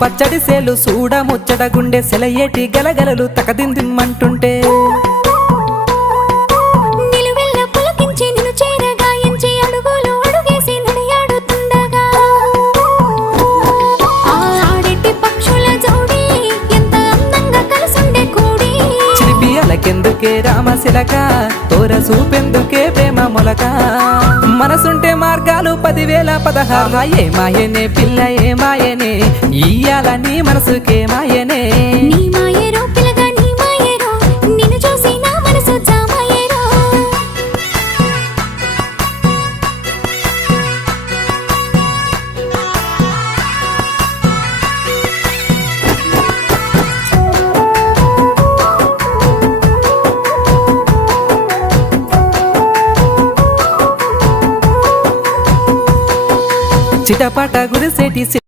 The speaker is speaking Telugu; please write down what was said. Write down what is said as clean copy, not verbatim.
పచ్చడి సేలు సూడ ముచ్చట గుండె సెలయేటి గలగలలు తకదిందిమ్మంటుంటే నిలువెల్ల పులకించి నిన్ను చేరగాయించి అడుగులు అడుగేసి నడియాడుతుండగా ఆడెట్టి పక్షుల జోడి ఎంత అందంగా కలుసుండే కూడి చిలిపి అలకెందుకే రామశిలక తోర సూపెందుకే ప్రేమ మొలక మనసుంటే మార్గాలు 10,016 ఏ మాయనే పిల్ల ఏ మాయనే ఇయ్యాల నీ మనసుకే మాయనే నీ మాయేరో పిల్లగా నీ మాయేరో నిన్ను చూసి నా మనసు జామాయేరో చిటపట గురిసేటి